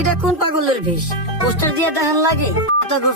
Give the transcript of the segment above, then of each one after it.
এটা কোন পাগলের বেশ? পোস্টার দিয়ে দেখান লাগে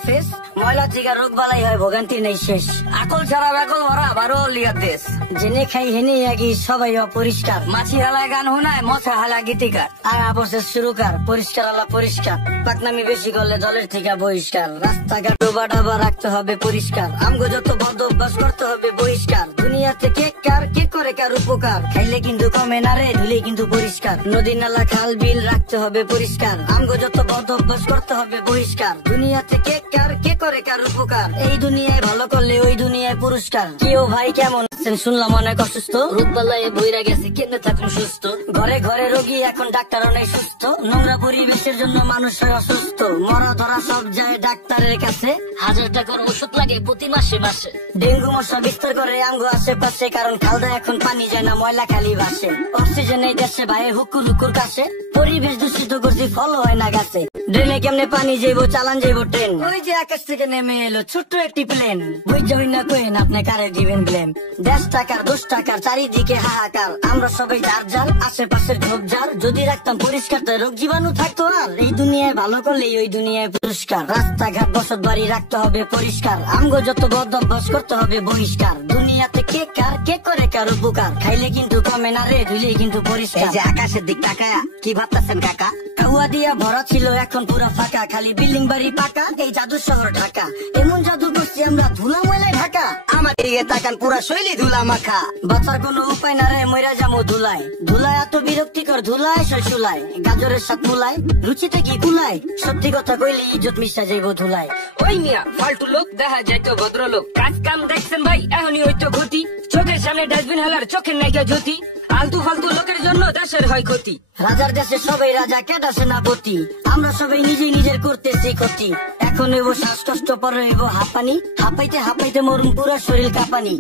ফেস ময়লা থেকে রোগ বালাই হয়, ভোগান্তি নেই শেষ। আকল ছাড়া বেকল ভরা বারো লিয়ার দেশ, জেনে খাই হেনে আগি সবাই অপরিষ্কার। মাছি হালায় গান শোনায়, মশা হালা গীতিকার। আর আপসের শুরুকার, পরিষ্কার আলা পরিষ্কার। পাকনামি বেশি করলে দলের থেকে বহিষ্কার। রাস্তাঘাট ডোবা ডাবা রাখতে হবে পরিষ্কার। আমগো যত বদ অভ্যাস করতে হবে বহিষ্কার। দুনিয়াতে কে কার কে করে কার উপকার, খাইলে কিন্তু কমে না রে, ধুলে কিন্তু পরিষ্কার। নদী নালা খাল বিল রাখতে হবে পরিষ্কার। আমগো যত বদ অভ্যাস করতে হবে বহিষ্কার। দুনিয়াতে কে কার কে করে কার উপকার, এই দুনিয়ায় ভালো করলে ওই দুনিয়ায় পুরস্কার। কেউ ভাই কেমন আছেন? শুনলাম অনেক অসুস্থ, রোগবালায় বইরা গেছে, কেমনে থাকুন সুস্থ? ঘরে ঘরে রোগী, এখন ডাক্তার অনেক সুস্থ। নোংরা পরিবেশের জন্য মানুষ হয় অসুস্থ। মরা ধরা সব যায় ডাক্তারের কাছে, 1000 টাকার ওষুধ লাগে প্রতি মাসে মাসে। ডেঙ্গু মশা বিস্তার করে আমগো আশেপাশে, কারণ খালদা এখন পানি যায় না, ময়লা খালি ভাসে। অক্সিজেন এই দেশে ভাই হুকুর হুকুর কাছে, পরিবেশ দূষিত করছি, ফল হয় না গাছে। ড্রেনে কেমনে পানি যাইবো, চালান যাইবো ট্রেন। ওই যে আকাশ থেকে নেমে এলো ছোট্ট একটি প্লেন, বই যাই না কোয়েন আপনি কারে দিবেন ব্লেম। 10 টাকার 10 টাকার চারিদিকে হাহাকার, আমরা সবাই যার যার আশেপাশের ঝোপঝাড় যদি রাখতাম পরিষ্কার, তো রোগ জীবাণু থাকতো আর। এই দুনিয়ায় ভালো করলে ওই দুনিয়ায় পুরস্কার। রাস্তাঘাট বসত বাড়ি রাখতে হবে পরিষ্কার। আমগো যত বদ অভ্যাস করতে হবে বহিষ্কার। দুনিয়াতে কে কার কে করে কার উপকার, খাইলে কিন্তু কমে না রে, ধুলে কিন্তু পরিষ্কার। এই যে আকাশের দিক তাকায়া কি ভাবতেছেন কাকা? কাউয়া দিয়া ভরা ছিল, এখন পুরা ফাঁকা, খালি বিল্ডিং বাড়ি পাকা, এই জাদু শহর ঢাকা। এমন জাদু করছি আমরা, ধুলা ময়লায় ঢাকা। আমার দিকে তাকান, পুরা শৈলী ধুলা মাখা। বাঁচার কোনো উপায় না রে, মইরা যাবো ধুলায়। ধুলায় এত বিরক্তিকর, ধুলায় শৈশুলায়। গাজরের সাথ মুলায়, রুচিতে কি কুলায়? সত্যি কথা কইলে ইজ্জত মিশা যাইবো ধুলায়। ওই মিয়া ফালতু লোক দেখা যাইতো ভদ্রলোক, কাজ কাম দেখছেন ভাই এখনই হইতো ক্ষতি। চোখের সামনে ডাস্টবিন হালার চোখের নাইকা জ্যোতি, আলতু ফালতু লোকের জন্য দেশের হয় ক্ষতি। রাজার দেশে সবাই রাজা, কেটা সেনাপতি। আমরা সবাই নিজেই নিজের করতেছি ক্ষতি। এখন এবো শ্বাসকষ্ট, পরে এবো হাঁপানি, হাঁপাইতে হাঁপাইতে মরুন পুরা শরীর কাঁপানি।